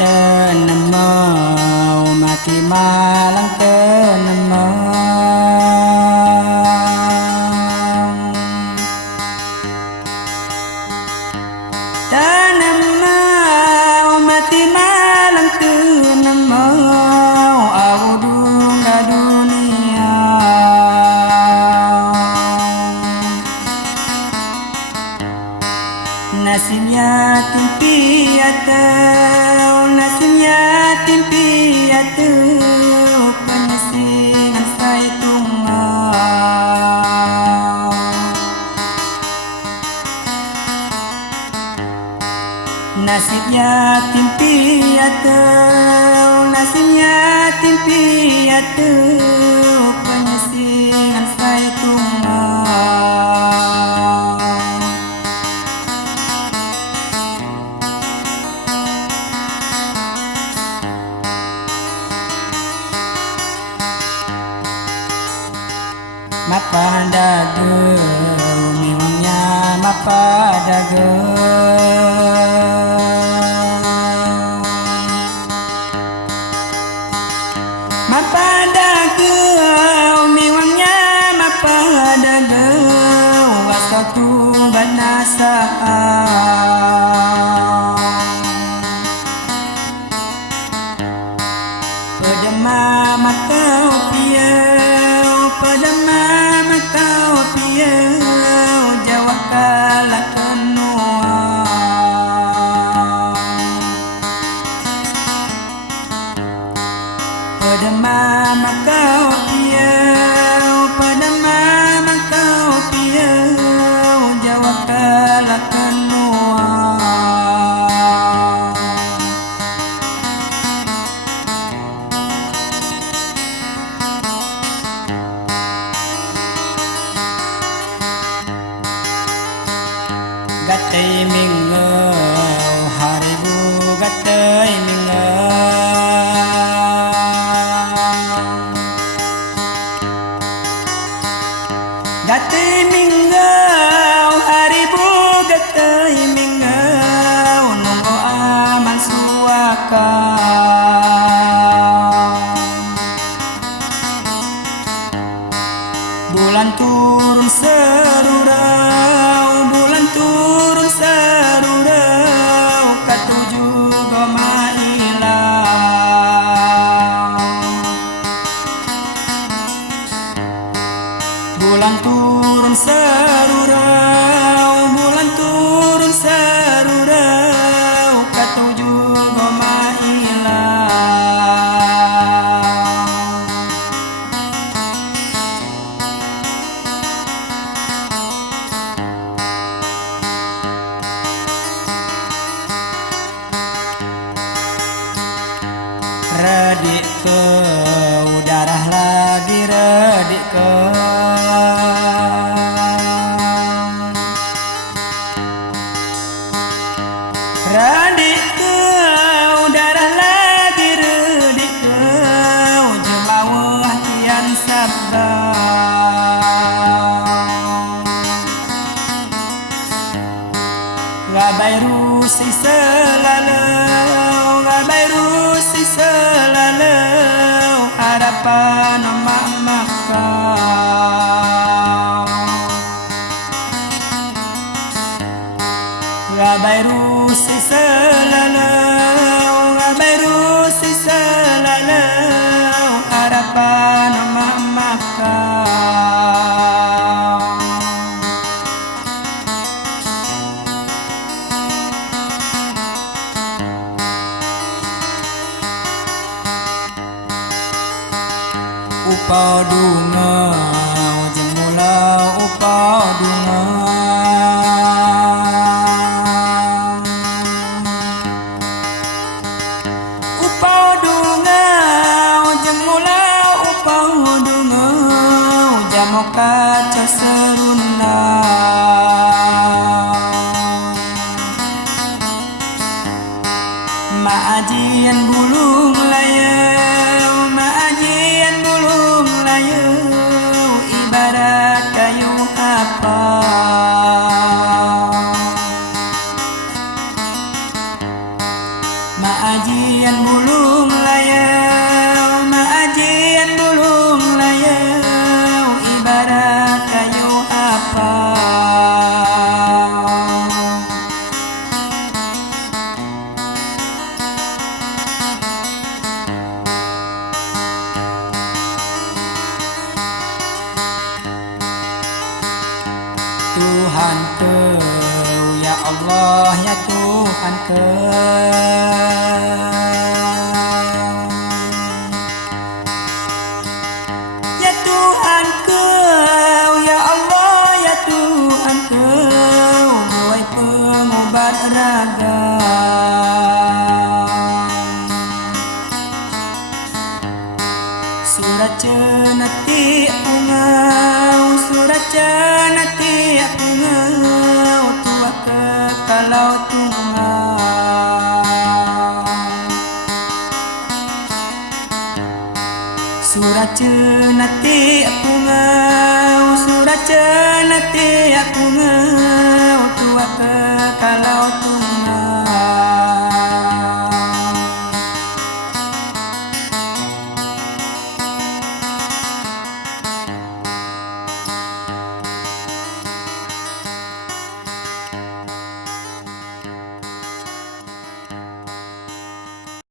Tenemo mati malang tenemo tenemo mati malang tenemo awudung da dunia nasib yatim piatu nasib yatim piatu penyesingan saya tunggal nasib yatim piatu nasib yatim piatu penyesingan saya tunggal mapa dagu miwangnya mapa dagu mapa dagu miwangnya mapa dagu wasatu banasa pedema makau piau pedema makau piau Jawa kalah kenua pedema makau piau pedema makau piau Jawa kalah kenua gatai minggu haribu gatai minggu gatai minggu haribu gatai minggu nunggu aman suaka bulan turun serurau bulan turun serurau katujuh goma ilang bulan turun serurau bulan turun serurau katujuh goma ilang redik ke udarah lagi redik ke redik ke udarah lagi redik ke jemawah kian sabar gabai rusi selalu gabai rusi selalu harapan emak makau gabai rusi selalu gabai rusi selalu harapan emak makau upau dunga jemula upau dunga upau dunga Maajian bulung layau, maajian bulung layau, ibarat kayu apa. Maajian bulung layau, maajian bulung layau, ibarat kayu apa. Tuhan kau, ya Allah, ya Tuhan kau. Ya Tuhan kau, ya Allah, ya Tuhan kau, buai pengobat raga. Surat cenati ungau, surat cenati ungau, tua ke kalau tungau. Surat cenati ungau, surat cenati ungau.